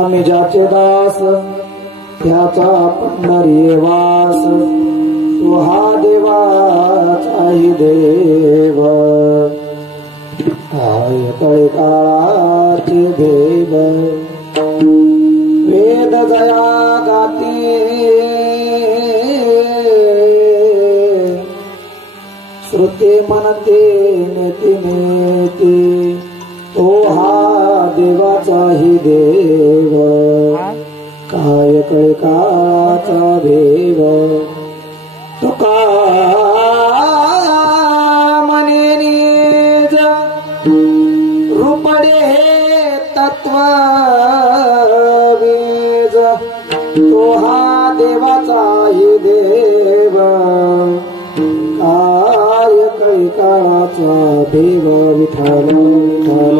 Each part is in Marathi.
आम्ही ज्याचे दास त्याचा पंढरी वास तो हा देवाचाही देव काय कळे काळाचे देव वेद जया गाती श्रुती मनते नेती नेती तो हा देवाचाही देव काय कळे काळाचा भेव तुका मने निज रूपडे हे तत्व बीज तो हा देवाचाही देव काय कळे काळाचा भेव विठ्ठल विठ्ठल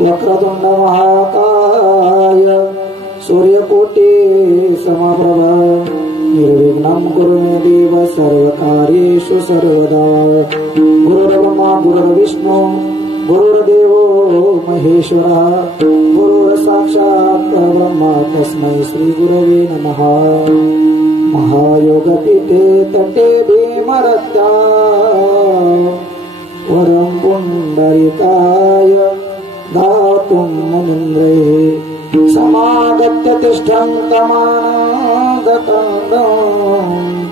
वक्रतुंड महाकाय सूर्यकोटी समप्रभ निर्विघ्नं कुरु मे देव सर्वकार्येषु सर्वदा गुरुर्ब्रह्मा गुरुर्विष्णु गुरुर्देवो महेश्वरः गुरुर्साक्षात् परब्रह्म तस्मै श्री गुरवे नमः महायोगपीठे तटे भीमरत्या वरं पुण्डरीकाय दातुं मुनीन्द्रैः समागत्य तिष्ठन्तमानन्दकन्दम्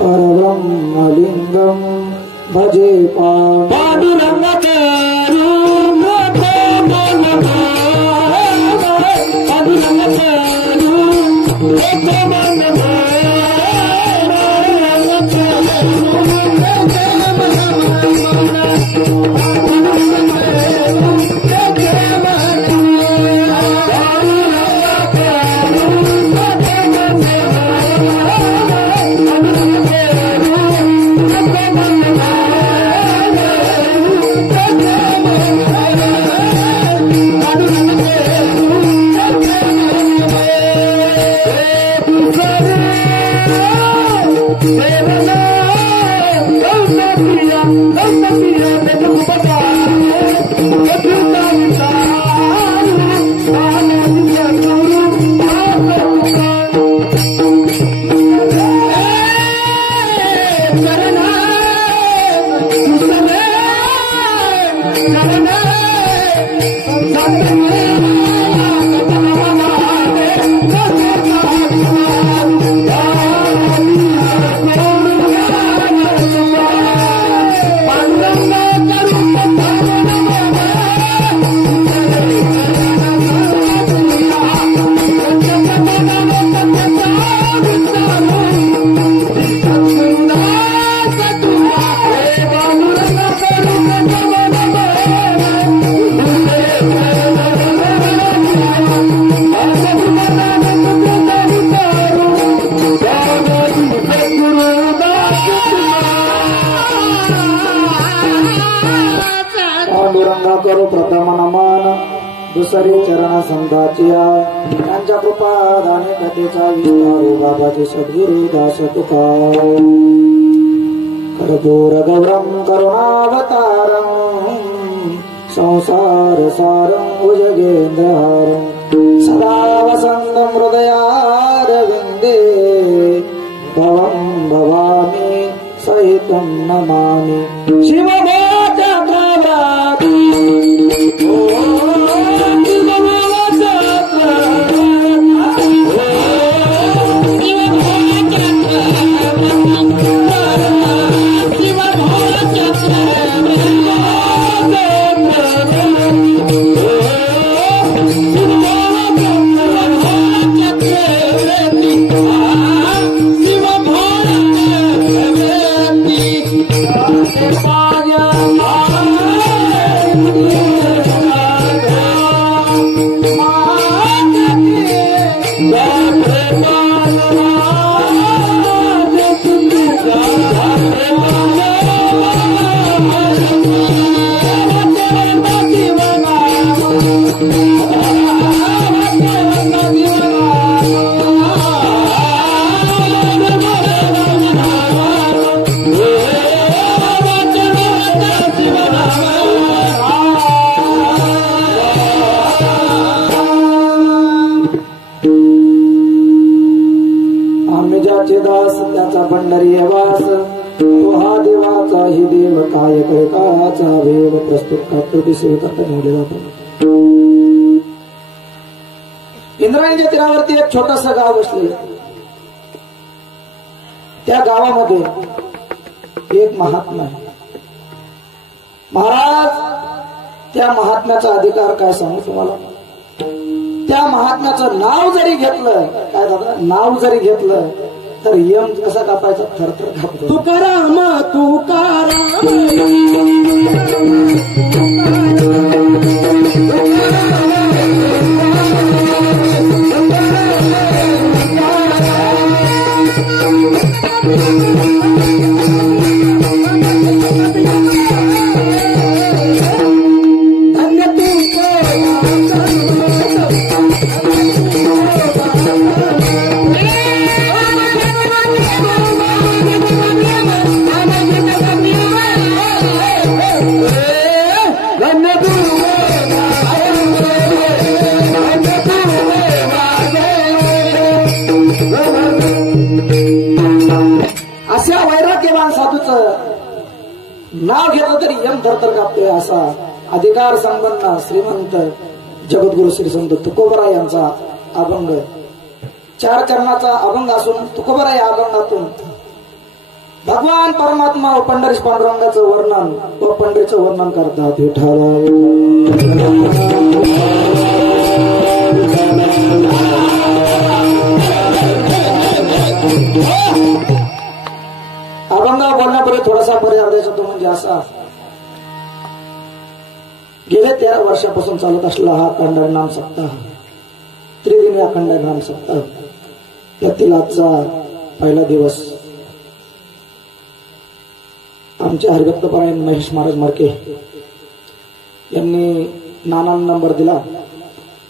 परब्रह्मलिङ्गं भजे दुसरे चरण संताचिया त्यांच्या कृपा दाने कथेचा विस्तार बाबाचे सद्गुरु दास तुका कर्पूर गौरम करुणावतारम संसार सारं भुजगेन्द्रहारं सदा वसन्तं हृदयारविन्दे भवं भवामि सहितं नमामि शिवभोजगवादी पंढरी वास तो हा देवाचा ही देव काय काळाचा वेव प्रस्तुत काकृती सेवकात निवडले जातो. इंद्रायणीच्या तीरावरती एक छोटस गाव बसले. त्या गावामध्ये एक महात्मा आहे. महाराज त्या महात्म्याचा अधिकार काय सांगू तुम्हाला. त्या महात्म्याचं नाव जरी घेतलं, काय दादा नाव जरी घेतलं तर यम कसा कापायचा थरथर कापतो. तुकाराम तुकाराम अशा वैराग्यवान साधूचं नाव घेतलं तरी यम थरथर कापतोय. असा अधिकार संपन्न श्रीमंत जगद्गुरु श्री संत तुकोबराय यांचा अभंग 4 चरणाचा अभंग असून तुकोबराय या अभंगातून भगवान परमात्मा व पंढरीश पांडुरंगाचं वर्णन व पंढरीचं वर्णन करतात. अभंग बोलण्यापूर्वी थोडासा पर्याय द्यायचा तो म्हणजे असा. गेल्या 13 वर्षापासून चालत असलेला हा अखंड नाम सप्ताह, त्रिदिनी अखंड नाम सप्ताह, यातील आजचा पहिला दिवस आमचे हरिभक्तपरायण महेश महाराज मरके यांनी नानांना नंबर दिला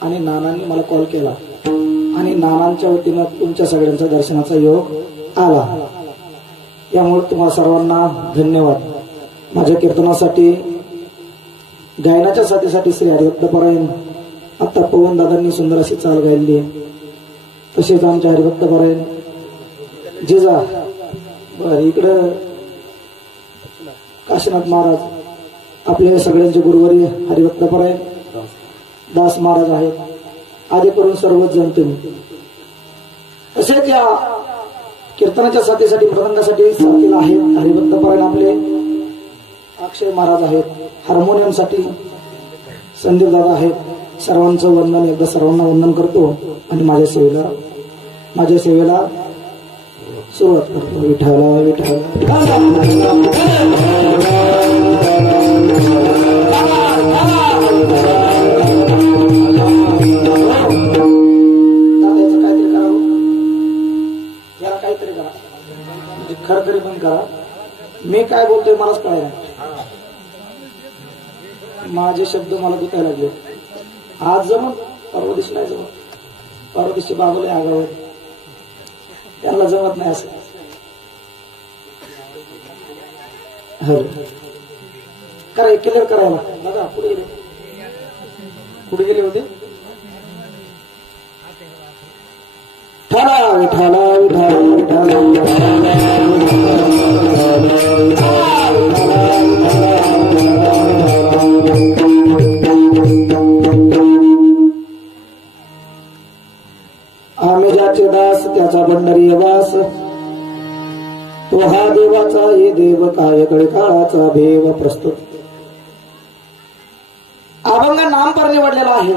आणि नानांनी मला कॉल केला आणि नानांच्या वतीनं तुमच्या सगळ्यांचा दर्शनाचा योग आला. यामुळे तुम्हाला सर्वांना धन्यवाद. माझ्या कीर्तनासाठी गायनाच्या साथीसाठी श्री हरिभक्तपरायण आता पवन दादांनी सुंदर अशी चाल गायली आहे. तसेच आमच्या हरिभक्तपरायण जिजा इकडं काशीनाथ महाराज आपले सगळ्यांचे गुरुवारी हरिभक्तपरायण दास महाराज आहेत. आधी करून सर्वच जण तुम्ही. तसेच या कीर्तनाच्या साथीसाठी मृदंगासाठी साथीला आहेत हरिभक्तपरायण आपले अक्षय महाराज आहेत. हार्मोनियम साठी संदीप दादा आहेत. सर्वांचं वंदन, एकदा सर्वांना वंदन करतो आणि माझ्या सेवेला सुरुवात करतो. विठ्ठल विठ्ठल काहीतरी करा, खरं तरी पण करा. मी काय बोलतोय मलाच कळायला, माझे शब्द मला गुतायला लागले. आज जमत, परवा दिवशी नाही जमत. परवा दिवशी बाबूले आगावर त्यांना जमत नाही असं. करा क्लिअर करायला दादा. कुठे गेले होते? ठाला विठाला विठाला विठाला आम्ही ज्याचे दास त्याचा पंढरी वास, तो हा देवाचा हे देव काय काळाचा भेव प्रस्तुत. अभंग नाम पर निवडलेला आहे.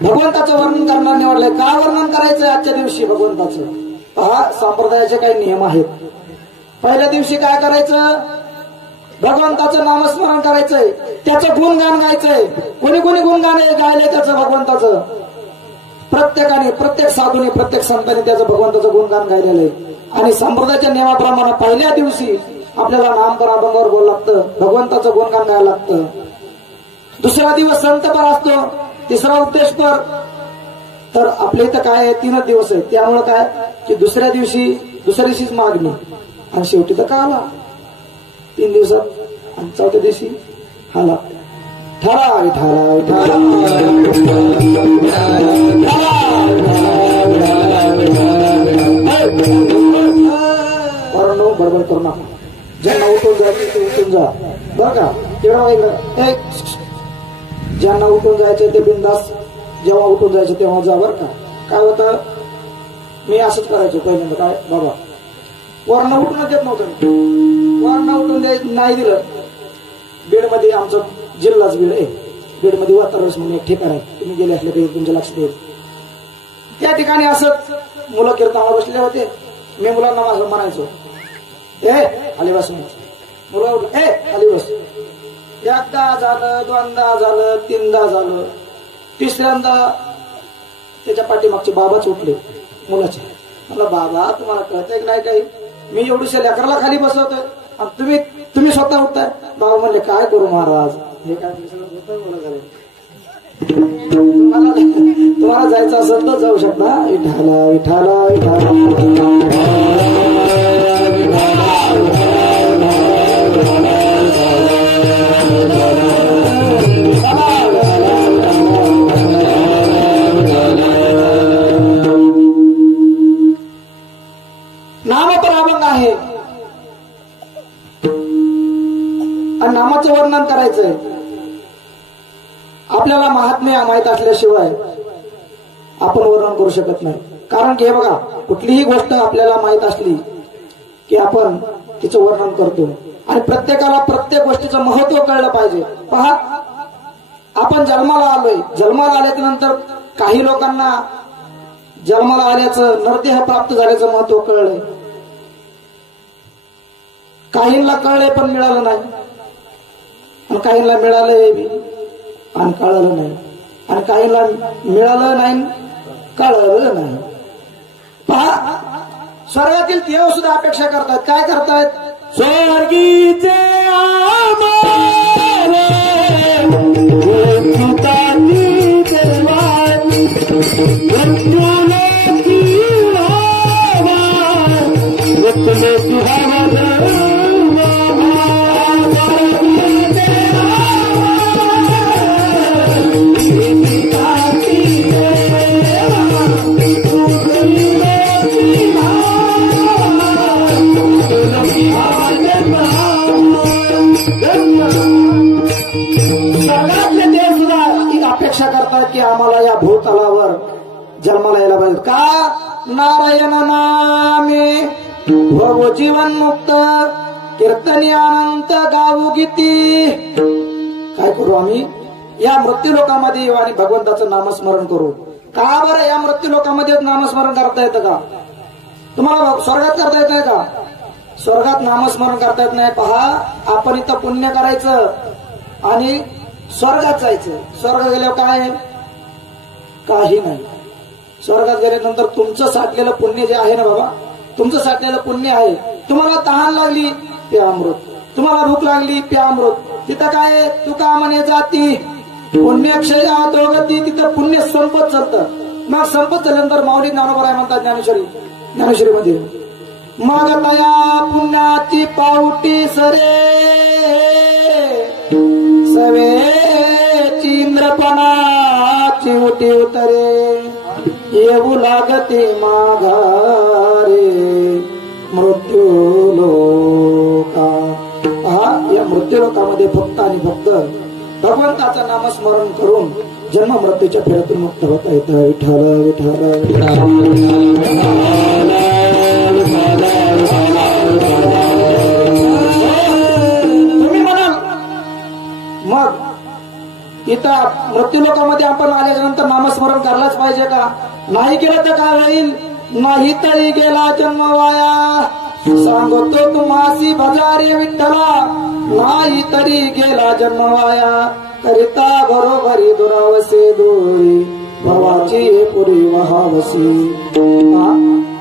भगवंताचं वर्णन करणार निवडलंय. का वर्णन करायचंय आजच्या दिवशी भगवंताचं? पहा, संप्रदायाचे काही नियम आहेत. पहिल्या दिवशी काय करायचं? भगवंताचं नामस्मरण करायचंय, त्याचं गुणगान गायचंय. कोणी कोणी गुणगान गायलंय त्याचं भगवंताचं? प्रत्येकाने, प्रत्येक साधूने, प्रत्येक संतांनी त्याचं भगवंताचं गुणगान गायलेलं आहे. आणि संप्रदायाच्या नियमाप्रमाणे पहिल्या दिवशी आपल्याला नामपर अभंगावर बोलावं लागतं, भगवंताचं गुणगान गायला लागतं. दुसरा दिवस संतपर असतो, तिसरा उपदेशपर. तर आपल्या इथं काय आहे? 3 दिवस आहे. त्यामुळे काय की दुसऱ्या दिवशीच मागणी आणि शेवटी तर का आला 3 दिवसात आणि चौथ्या दिवशी हाला. ठाला ठाला ठाला बरोबर करू नका. ज्यांना उठून जायचे ते उठून जा बरं का. तेवढा ज्यांना उठून जायचे ते बिंदास, जेव्हा उठून जायचे तेव्हा जा बरं का. काय होतं, मी असंच करायचो पहिल्यांदा. काय बाबा, वरण उठून देत नव्हतं. वरण उठून नाही दिलं. बीडमध्ये आमचं जिल्हाच बीड आहे. बीडमध्ये वातावरण म्हणून एक ठिकाण आहे, तुम्ही गेले असले काही तुमच्या लक्षात येईल. त्या ठिकाणी असंच मुलं कीर्तनावर बसले होते. मी मुलांना माझं म्हणायचो, खाली बस. मुलं उठलं, खाली बस. एकदा झालं, दोनदा झालं, 3दा झालं. तिसऱ्यांदा त्याच्या पाठीमागचे बाबाच उठले मुलाचे. मला बाबा तुम्हाला कळतंय की नाही काही? मी एवढीशा लेकराला खाली बसवतोय आणि तुम्ही स्वतः उठताय. बाबा म्हणले काय करू महाराज, हे काय तुम्हाला जायचं असेल तर जाऊ शकता. विठाला विठाला विठाला नामपर अभंग आहे आणि नामाचं वर्णन करायचंय. आपल्याला महात्म्य माहित असल्याशिवाय आपण वर्णन करू शकत नाही. कारण की हे बघा, कुठलीही गोष्ट आपल्याला माहित असली की आपण तिचं वर्णन करतो. आणि प्रत्येकाला प्रत्येक गोष्टीचं महत्व कळलं पाहिजे. पहा, आपण जन्माला आलोय. जन्माला आल्याच्या नंतर काही लोकांना जन्माला आल्याचं, नरदेह प्राप्त झाल्याचं महत्व कळलंय. काहींना कळले पण मिळालं नाही, आणि काहींना मिळालंय आणि कळलं नाही, आणि काहींना मिळालं नाही कळलं नाही. पहा, स्वर्गातील देव सुद्धा अपेक्षा करतात. काय करतायत? स्वर्गीचे अपेक्षा करतात की आम्हाला या भूतलावर जन्माला यायला पाहिजे. का? नारायण नामे भव जीवन मुक्त, कीर्तनी अनंत गाऊ गीती. काय करू आम्ही? या मृत्यू लोकांमध्ये येऊ आणि भगवंताचं नामस्मरण करू. का बरं या मृत्यू लोकांमध्ये नामस्मरण करता येतं का? तुम्हाला स्वर्गात करता येत नाही का? स्वर्गात नामस्मरण करता येत नाही. पहा, आपण इथं पुण्य करायचं आणि स्वर्गात जायचं. स्वर्गात गेल्यावर काय आहे? काही नाही. स्वर्गात गेल्यानंतर तुमचं साठलेलं पुण्य जे आहे ना बाबा, तुमचं साठलेलं पुण्य आहे. तुम्हाला तहान लागली प्या अमृत, तुम्हाला भूक लागली प्या अमृत. तिथं काय? तुका म्हणे जाती पुण्यक्षय अधोगती, तिथं पुण्य संपत चालतं. मग संपत झाल्यानंतर माऊली ज्ञानोबा म्हणतात ज्ञानेश्वरीमध्ये, मग तया पुण्याची पावटी सरे सवे इंद्रपणाची उटी उतरे, येऊ लागते माघारे मृत्यू लोका. या मृत्यू लोकामध्ये भक्त आणि भक्त भगवंताचं नामस्मरण करून जन्म मृत्यूच्या फेऱ्यातून मुक्त होता येतं. विठ्ठल विठ्ठल तुम्ही म्हणाल मग इथं मृत्यू लोकांमध्ये आपण आल्यानंतर नामस्मरण करायलाच पाहिजे का? नाही केलं तर काय होईल? नाही तरी गेला जन्म वाया. सांगतो तुम्हासी भजारे विठ्ठला, नाही तरी गेला जन्म वाया. करिता बरोबरी दुरावसे दोरी, भवाची पुरी वहावसी.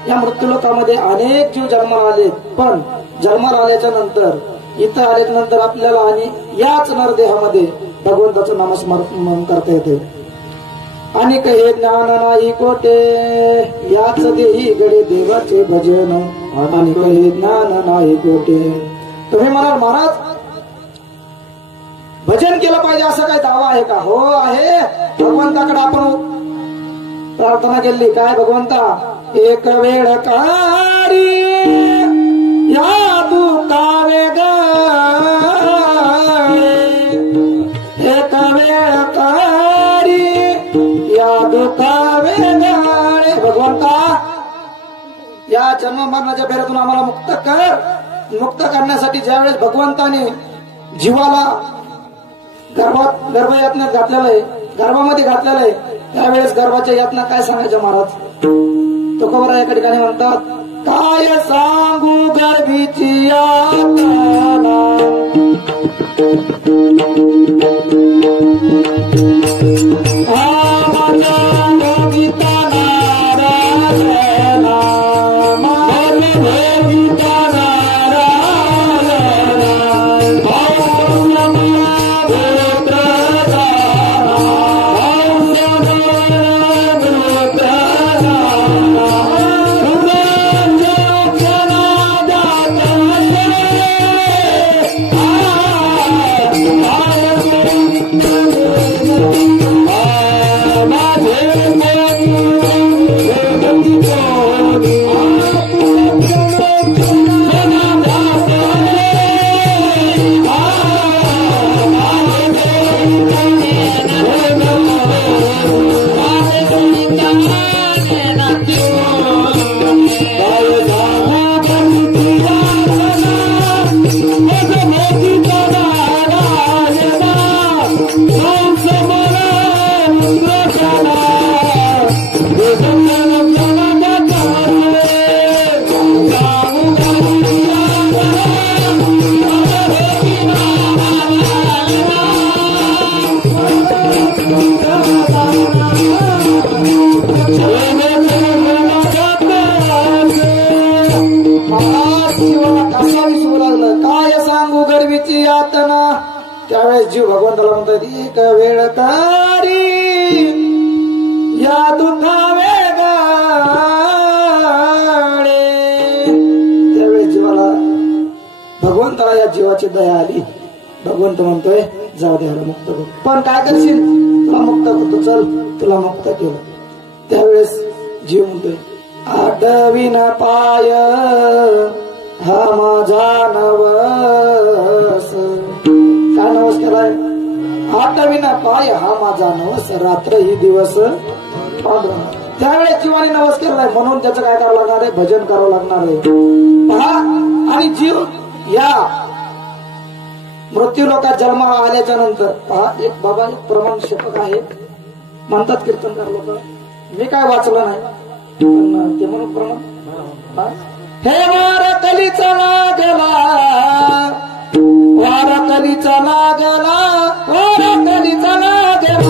या मृत्यू लोकांमध्ये अनेक जीव जन्माला आले, पण जन्माला आल्याच्या नंतर इथं आल्याच्या नंतर आपल्याला आणि याच नरदेहामध्ये भगवंताचं नामस्मरण करता येते. आणि हे ज्ञान नाही कोटे, याच देही गडे देवाचे भजन. आणि हे ज्ञान नाही कोटे. तुम्ही म्हणाल महाराज भजन केलं पाहिजे असं काही दावा आहे का? हो आहे. भगवंताकडे आपण प्रार्थना केली, काय भगवंता एक वेळ कारी या दुकावे गाळे, एक वेळ कारी या दुकावे गाळे. भगवंता या जन्म मरणाच्या फेऱ्यातून आम्हाला मुक्त कर. मुक्त करण्यासाठी ज्यावेळेस भगवंताने जीवाला गर्भयातनेत घातलेलं आहे, गर्भामध्ये घातलेलं आहे, त्यावेळेस गर्भाच्या यातना काय सांगायचं महाराज? तुकोबरा एका ठिकाणी म्हणतात, काय सांगू गर्भीची यातना, त्यावेळेस जीव भगवंताला म्हणतात, एक वेळ तारी या दुखावे गाळे. त्यावेळेस जीवाला भगवंताला या जीवाची दया आली. भगवंत म्हणतोय जाऊ द्यायला मुक्त कर. पण काय करशील? तुला मुक्त करतो, चल तुला मुक्त केलं. त्यावेळेस जीव म्हणतोय, आडवीन पाय हा माझा नवस. काय नवस केलाय? आठविना पाय हा माझा नवस, रात्र ही दिवस पांढरा. त्यावेळेस जीवाने नवस केलाय, म्हणून त्याचं काय करावं लागणार आहे? भजन करावं लागणार आहे. पहा, आणि जीव या मृत्यू लोकात जन्माला आल्याच्या नंतर पहा, एक बाबा एक प्रमाण शिक्षक आहे म्हणतात कीर्तनकार लोक, मी काय वाचलं नाही पण ते म्हणून प्रमाण, हे वार कलीचा लागला, वार कलीचा लागला, वार कलीचा लागला,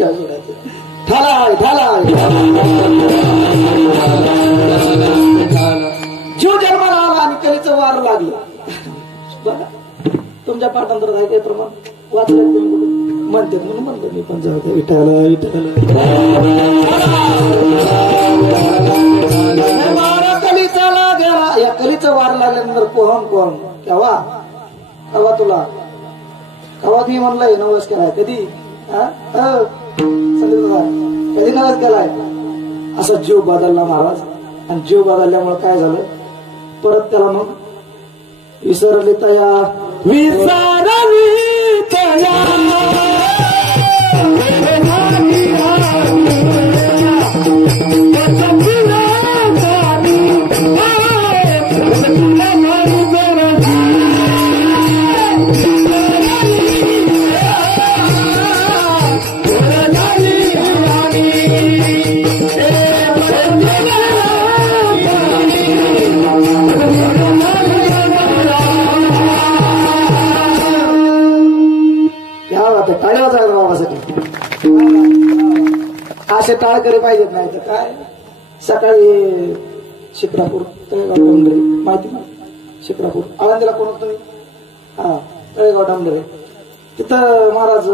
केव्हा सोडायचं. ठाला ठाला जीव जन्माला आला आणि कलीचं वार लागलं. बघा तुमच्या पाठांतरात आहे काही प्रमाण वाचलं तुम्ही कुठून म्हणते म्हणून म्हणतो मी पण. जाऊ दे विठाला विठाला वारा कलीचा गेला. या कलीचं वार लागल्यानंतर कोण कोण केव्हा केव्हा तुला केव्हा तुम्ही म्हणलाय नवस केलाय कधी कधी नवस केलाय. असा जीव बदलला महाराज. आणि जीव बदलल्यामुळे काय झालं परत त्याला मग विसरली तया विसरली तया असे टाळकरी पाहिजेत. नाही तर काय सकाळी शिक्रापूर तळेगाव डांबरे माहिती ना शिक्रापूर आळंदीला कोण तुम्ही हा तळेगाव डांबरे तिथं महाराज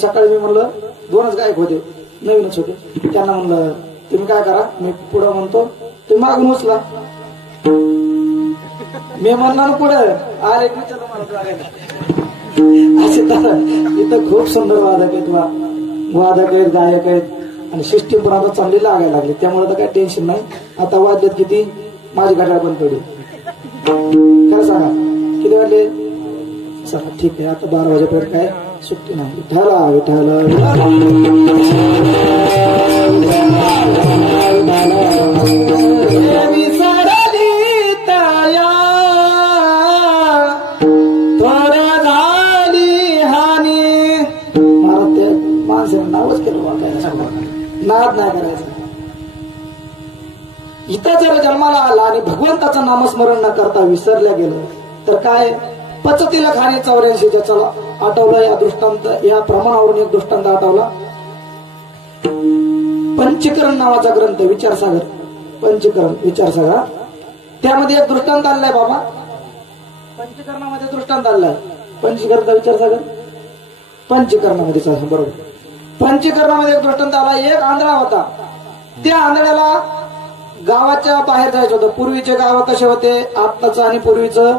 सकाळी मी म्हणलं 2च गायक होते नवीनच होते. त्यांना म्हणलं तुम्ही काय करा मी पुढं म्हणतो तुम्ही मागून उचला. मी म्हणणार पुढे अरे असे इथं खूप सुंदर वादक आहेत वादक आहेत गायक आहेत आणि सिस्टीम पण आता चांगली लागायला लागली. त्यामुळे तर काही टेन्शन नाही. आता वाजलेत किती माझी घड्याळ बंद पडली. काय सांगा किती वाजले चला ठीक आहे आता 12 वाजेपर्यंत काय सुट्टी नाही. विठाला विठाला विसरली तया थोड्या झाली हानी. मला ते माणसाने नावच केलं नाद नाही करायचं. इथं जर जन्माला आला आणि भगवंताचं नामस्मरण न करता विसरल्या गेलं तर काय पचतीला खाणे 84 ज्याचा आठवलं. या दृष्टांत या प्रमाणावरून एक दृष्टांत आठवला. पंचीकरण नावाचा ग्रंथ विचारसागर पंचीकरण विचारसागर त्यामध्ये एक दृष्टांत आलाय बाबा. पंचीकरणामध्ये दृष्टांत आलाय पंचीकरण विचारसागर पंचीकरणामध्ये बरोबर. पंचीकरणामध्ये एक दृष्टांत आला. एक आंधळा होता. त्या आंधळ्याला गावाच्या बाहेर जायचं होतं. पूर्वीचे गाव कसे होते आत्ताचं आणि पूर्वीचं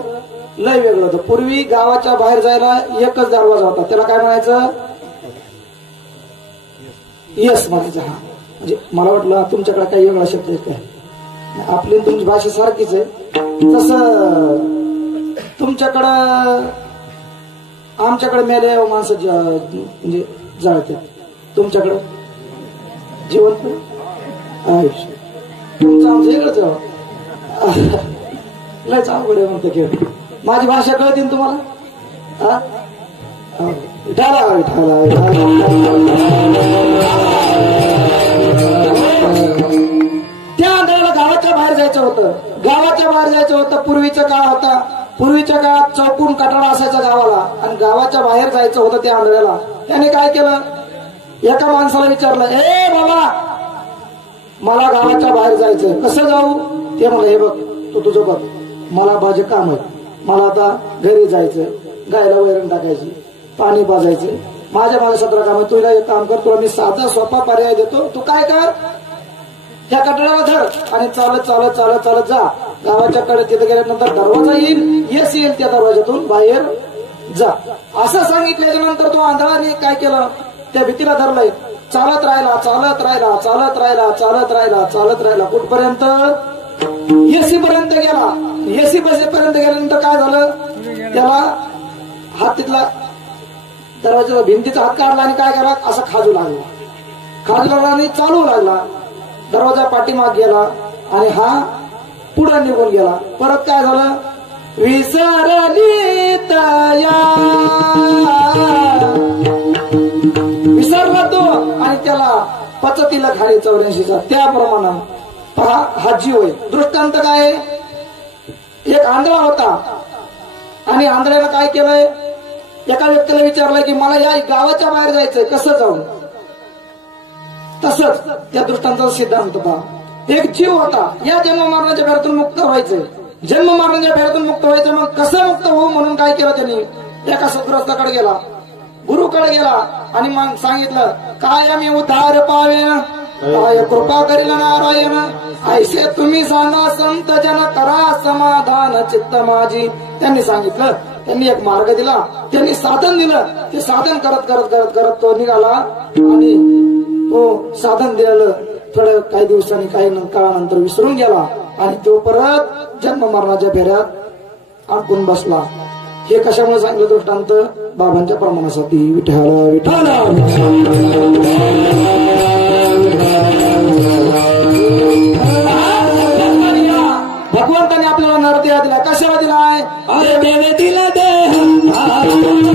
लय वेगळं होतं. पूर्वी गावाच्या बाहेर जायला एकच दरवाजा होता. त्याला काय म्हणायचं यस म्हणायचं. हा म्हणजे मला वाटलं तुमच्याकडे काही वेगळा शब्द आहे काय. आपली तुमची भाषा सारखीच आहे. तसं तुमच्याकडं आमच्याकडे मेले माणसं म्हणजे जळतात. तुमच्याकडं जिवंत आयुष्य तुमचं आमचं वेगळंच लयच अवघड आहे म्हणतो खेळ. माझी भाषा कळते ना तुम्हाला. विठाला विठाला त्या आंधळ्याला गावाच्या बाहेर जायचं होतं. गावाच्या बाहेर जायचं होतं. पूर्वीचा काळ होता. पूर्वीच्या काळात चौकून कटाळा असायचा गावाला आणि गावाच्या बाहेर जायचं होतं त्या आंधळ्याला. त्याने काय केलं एका माणसाला विचारलं ए बाबा मला गावाच्या बाहेर जायचं कसं जाऊ. ते म्हणलं हे बघ तू तुझं बघ मला माझे काम आहे. मला आता घरी जायचं गायला वैरण टाकायची पाणी पाजायचं माझ्या 17 काम आहे. तुला एक काम कर तुला मी साधा सोपा पर्याय देतो. तू काय कर ह्या कटड्याला धर आणि चालत चालत चालत चालत जा गावाच्या कडे. तिथे गेल्यानंतर दरवाजा येईल येस येईल त्या दरवाजातून बाहेर जा. असं सांगितल्याच्या नंतर तो आंधळाने काय केलं त्या भीतीला धरलंय. चालत राहिला चालत राहिला चालत राहिला चालत राहिला चालत राहिला कुठपर्यंत एसी पर्यंत गेला. एसी पर्यंत गेल्यानंतर काय झालं त्याला हात तिथला दरवाजा भिंतीचा हात काढला आणि काय करा असं खाजू लागला. खाजू लागला आणि चालू लागला. दरवाजा पाठीमाग गेला आणि हा पुढे निघून गेला. परत काय झालं विसरली तया विसरला तो आणि त्याला पचतीला खाली 84चा. त्याप्रमाणे पहा हा जीव आहे. दृष्टांत काय एक आंधळा होता आणि आंधळ्याला काय केलंय एका व्यक्तीला विचारलंय की मला या गावाच्या बाहेर जायचंय कसं जाऊन. तसंच त्या दृष्टांचा सिद्धांत पहा. एक जीव होता, या जन्म मरणाच्या फेऱ्यातून मुक्त व्हायचं, जन्म मरणाच्या फेऱ्यातून मुक्त व्हायचं. मग कसं मुक्त होऊ म्हणून काय केलं त्यांनी, एका सद्ग्रस्ताकडे गेला, गुरुकडे गेला आणि मग सांगितलं, काय आम्ही उद्धार पावेन, काय कृपा करील नारायण, ऐसे तुम्ही सांगा संत जन, करा समाधान चित्त माझी. त्यांनी सांगितलं, त्यांनी एक मार्ग दिला, त्यांनी साधन दिलं. ते साधन करत करत करत करत तो निघाला आणि तो साधन दिलेलं थोड्या काही दिवसांनी काही काळानंतर विसरून गेला आणि तो परत जन्म मरणाच्या फेऱ्यात अडकून बसला. हे कशामुळे सांगितलं दृष्टांत, बाबांच्या प्रमाणासाठी. विठ्ठल विठ्ठल भगवंताने आपल्याला नरदेह दिला. कशाला दिलाय, अरे देव दिला देह